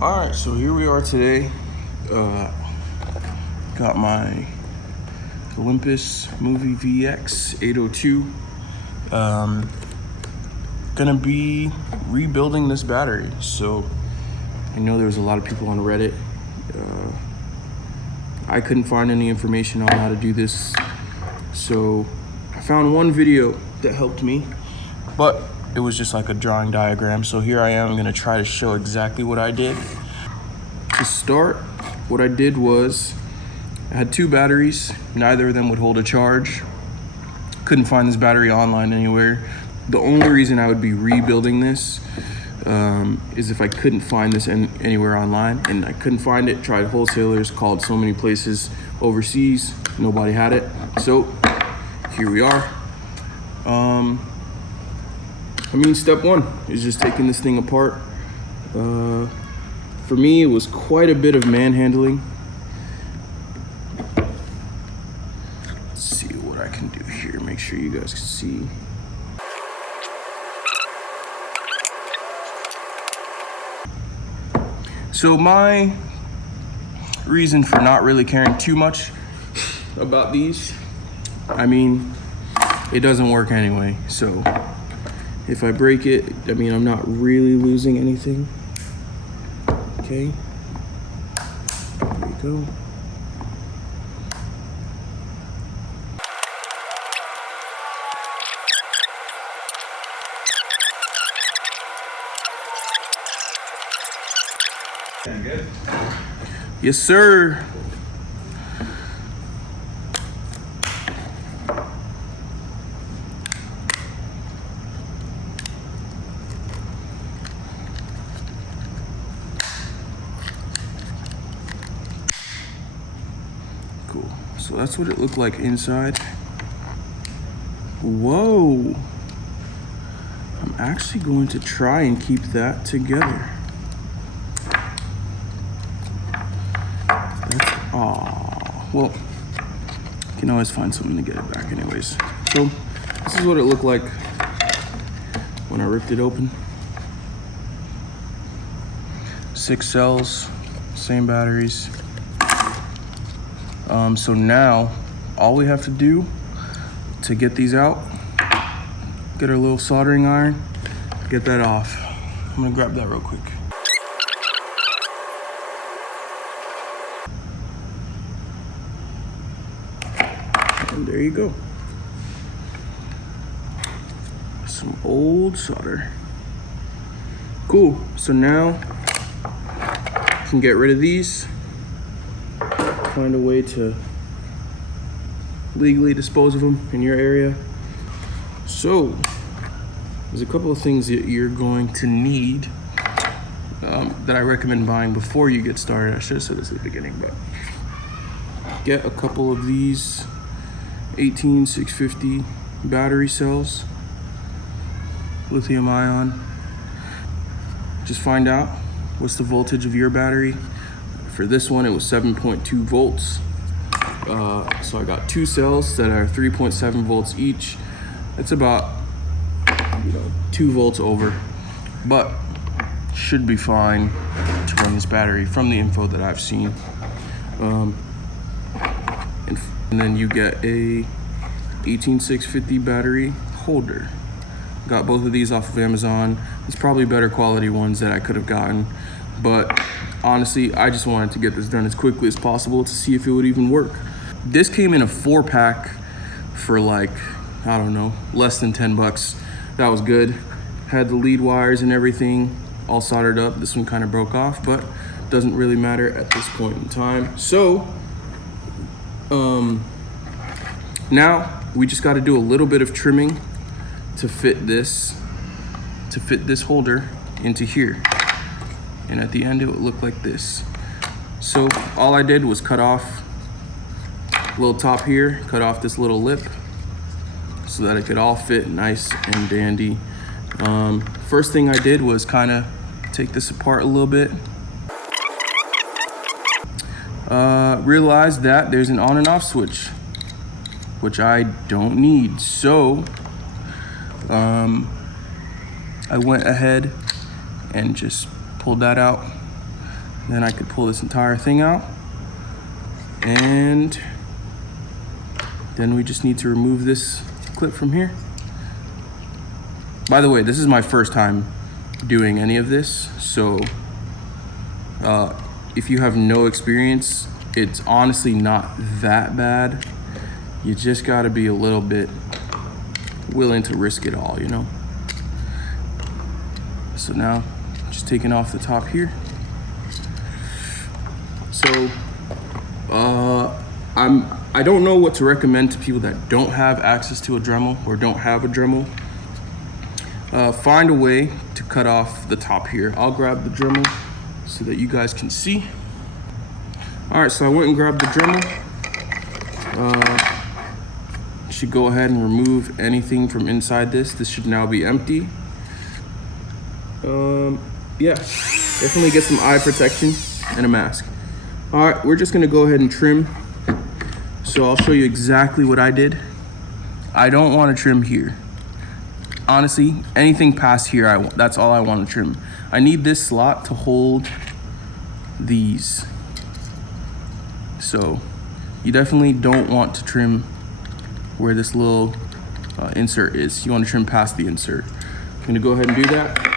All right, so here we are today. Got my Olympus movie VX-802. Gonna be rebuilding this battery. So I know there's a lot of people on Reddit. I couldn't find any information on how to do this. So I found one video that helped me, but it was just like a drawing diagram. So here I am gonna try to show exactly what I did. To start, what I did was I had two batteries. Neither of them would hold a charge. Couldn't find this battery online anywhere. The only reason I would be rebuilding this is if I couldn't find this anywhere online, and I couldn't find it. Tried wholesalers, called so many places overseas, nobody had it. So here we are. Step one is just taking this thing apart. For me, it was quite a bit of manhandling. Let's see what I can do here. Make sure you guys can see. So my reason for not really caring too much about these, it doesn't work anyway. So if I break it, I'm not really losing anything. Okay, there we go. Good. Yes, sir. Cool. So that's what it looked like inside. Whoa. I'm actually going to try and keep that together. Well, you can always find something to get it back anyways. So this is what it looked like when I ripped it open. 6 cells, same batteries. So now all we have to do to get these out, get our little soldering iron, get that off. I'm gonna grab that real quick. And there you go. Some old solder. Cool. So now you can get rid of these. Find a way to legally dispose of them in your area. So there's a couple of things that you're going to need that I recommend buying before you get started. I should have said this at the beginning, but get a couple of these 18650 battery cells, lithium ion. Just find out what's the voltage of your battery. For this one, it was 7.2 volts. So I got 2 cells that are 3.7 volts each. It's about 2 volts over, but should be fine to run this battery from the info that I've seen. And then you get a 18650 battery holder. Got both of these off of Amazon. It's probably better quality ones that I could have gotten, but honestly, I just wanted to get this done as quickly as possible to see if it would even work. This came in a 4-pack for less than 10 bucks. That was good. Had the lead wires and everything all soldered up. This one kind of broke off, but doesn't really matter at this point in time. So now we just got to do a little bit of trimming to fit this holder into here. And at the end, it would look like this. So all I did was cut off a little top here, cut off this little lip so that it could all fit nice and dandy. First thing I did was kind of take this apart a little bit. Realized that there's an on and off switch, which I don't need. So I went ahead and just pulled that out. Then I could pull this entire thing out, and then we just need to remove this clip from here. By the way, this is my first time doing any of this, so if you have no experience, it's honestly not that bad. You just gotta be a little bit willing to risk it all, you know? So now, just taking off the top here. So, I don't know what to recommend to people that don't have access to a Dremel or don't have a Dremel. Find a way to cut off the top here. I'll grab the Dremel so that you guys can see. All right, so I went and grabbed the Dremel. Should go ahead and remove anything from inside this. This should now be empty. Yeah, definitely get some eye protection and a mask. All right, we're just gonna go ahead and trim. So I'll show you exactly what I did. I don't want to trim here. Honestly, anything past here, that's all I want to trim. I need this slot to hold these. So you definitely don't want to trim where this little insert is. You want to trim past the insert. I'm gonna go ahead and do that.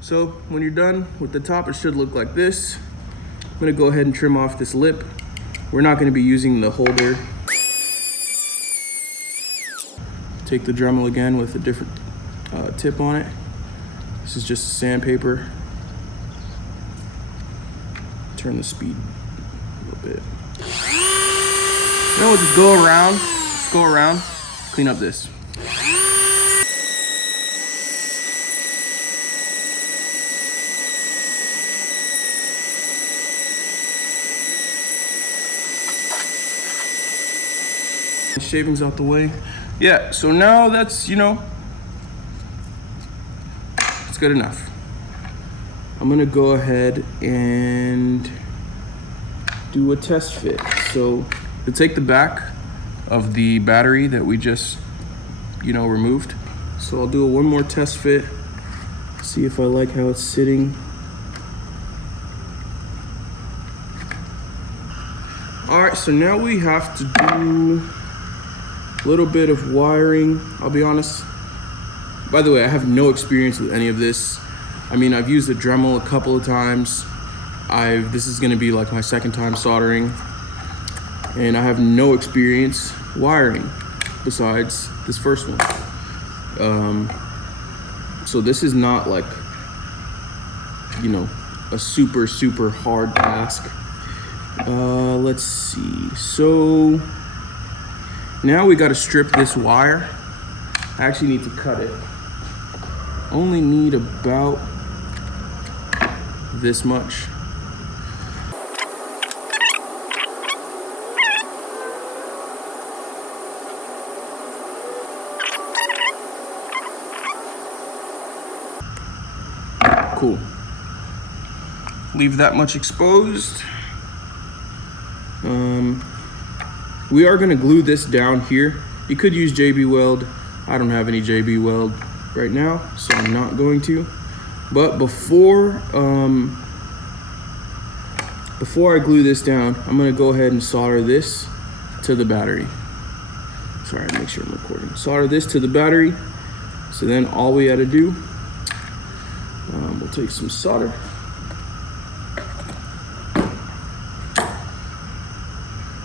So when you're done with the top, it should look like this. I'm gonna go ahead and trim off this lip. We're not gonna be using the holder. Take the Dremel again with a different tip on it. This is just sandpaper. Turn the speed a little bit. Now we'll just go around, clean up this. Shavings out the way. Yeah, so now that's, you know, it's good enough. I'm gonna go ahead and do a test fit. So to take the back of the battery that we just, you know, removed. So I'll do one more test fit, see if I like how it's sitting. All right, so now we have to do a little bit of wiring. I'll be honest. By the way, I have no experience with any of this. I mean, I've used a Dremel a couple of times. This is gonna be like my second time soldering, and I have no experience wiring besides this first one. So this is not like, you know, a super, super hard task. Let's see. So now we got to strip this wire. I actually need to cut it. Only need about this much. Cool. Leave that much exposed. We are gonna glue this down here. You could use JB Weld. I don't have any JB Weld right now, so I'm not going to. But before I glue this down, I'm gonna go ahead and solder this to the battery. Sorry, make sure I'm recording. Solder this to the battery. So then all we had to do, we'll take some solder.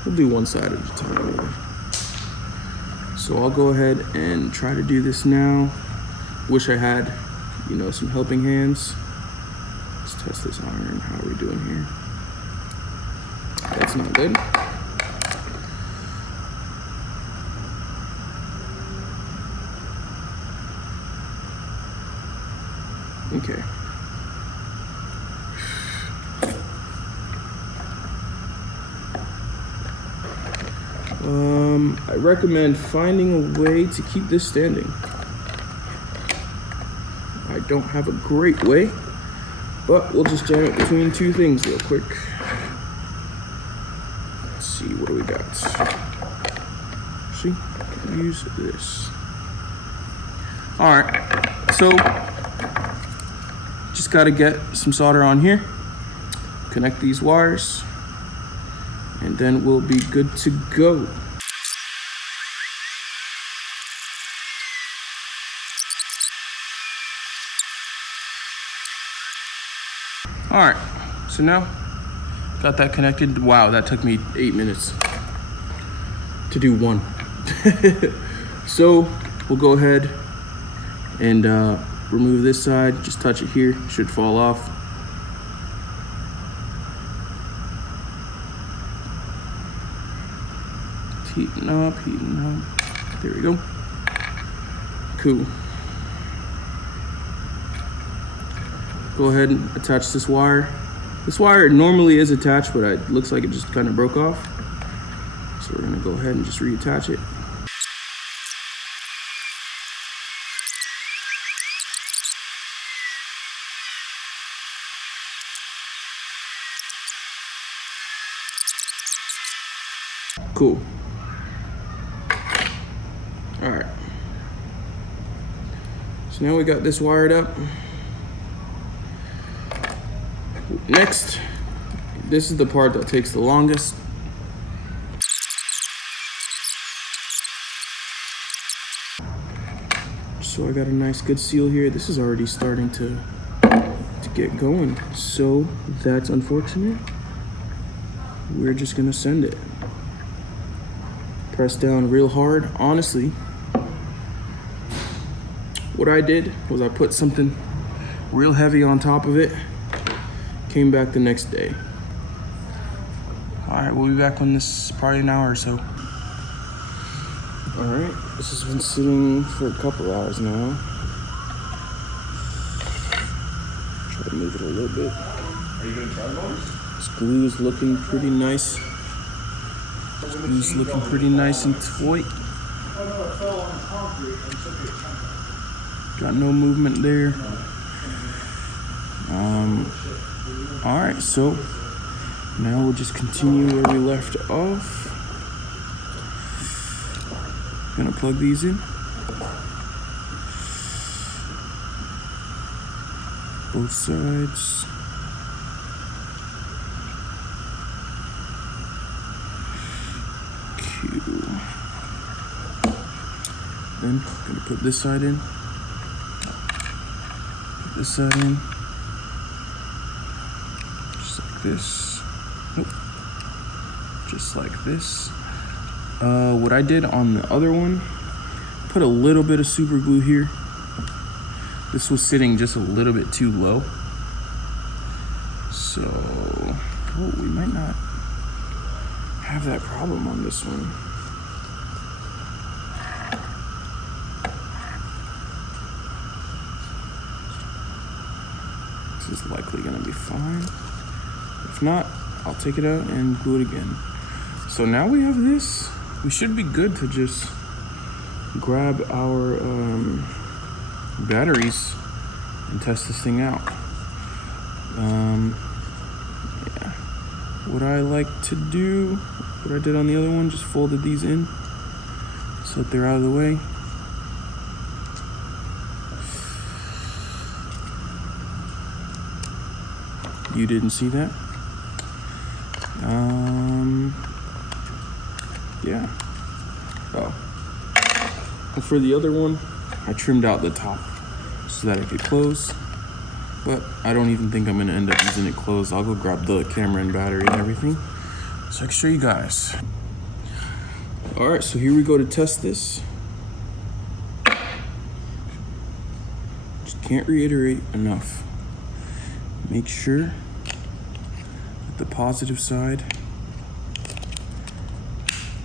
We'll do one side at a time anyway. So I'll go ahead and try to do this now. Wish I had, you know, some helping hands. Let's test this iron. How are we doing here? That's not good. Okay. I recommend finding a way to keep this standing. I don't have a great way, but we'll just jam it between two things real quick. Let's see, what do we got? See? use this. All right, so just gotta get some solder on here, connect these wires, and then we'll be good to go. All right, so now got that connected. Wow, that took me 8 minutes to do one. So we'll go ahead and remove this side. Just touch it here, should fall off. It's heating up, heating up. There we go. Cool. Go ahead and attach this wire. This wire normally is attached, but it looks like it just kind of broke off. So we're gonna go ahead and just reattach it. Cool. All right. So now we got this wired up. Next, this is the part that takes the longest. So I got a nice good seal here. This is already starting to get going. So that's unfortunate. We're just gonna send it. Press down real hard. Honestly, what I did was I put something real heavy on top of it. Came back the next day. All right, we'll be back on this probably an hour or so. All right, this has been sitting for a couple hours now. Try to move it a little bit. Are you gonna try those? This glue is looking pretty nice. This glue is looking pretty nice and tight. Got no movement there. All right, so now we'll just continue where we left off. Gonna plug these in. Both sides. Q. Then gonna put this side in. Put this side in. This, nope, just like this. What I did on the other one, put a little bit of super glue here. This was sitting just a little bit too low. So, oh, we might not have that problem on this one. This is likely gonna be fine. If not, I'll take it out and glue it again. So now we have this. We should be good to just grab our batteries and test this thing out. Yeah. What I like to do, what I did on the other one, just folded these in so that they're out of the way. You didn't see that? Yeah. Oh. And for the other one, I trimmed out the top so that it could close, but I don't even think I'm gonna end up using it closed. I'll go grab the camera and battery and everything so I can show you guys. All right, so here we go to test this. Just can't reiterate enough. Make sure that the positive side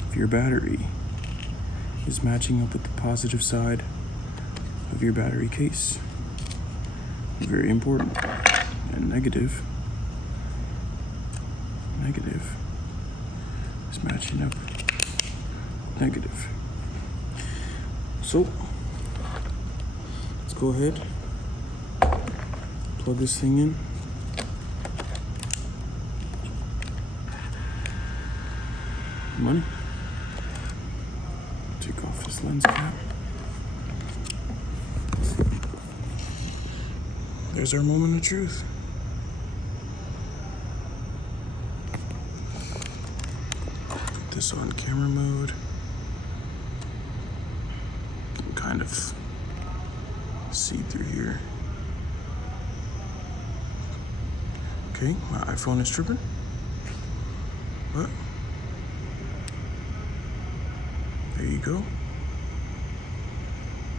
of your battery is matching up with the positive side of your battery case. Very important. And negative is matching up with negative. So let's go ahead, plug this thing in. Money. Take off his lens cap. There's our moment of truth. Put this on camera mode. Can kind of see through here. Okay, my iPhone is tripping. But there you go.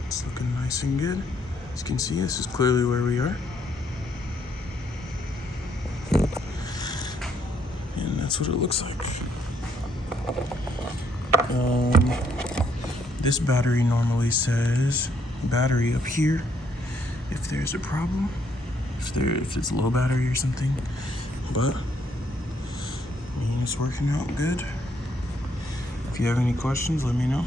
It's looking nice and good. As you can see, this is clearly where we are. And that's what it looks like. This battery normally says battery up here if there's a problem, if it's low battery or something. But I mean, it's working out good. If you have any questions, let me know.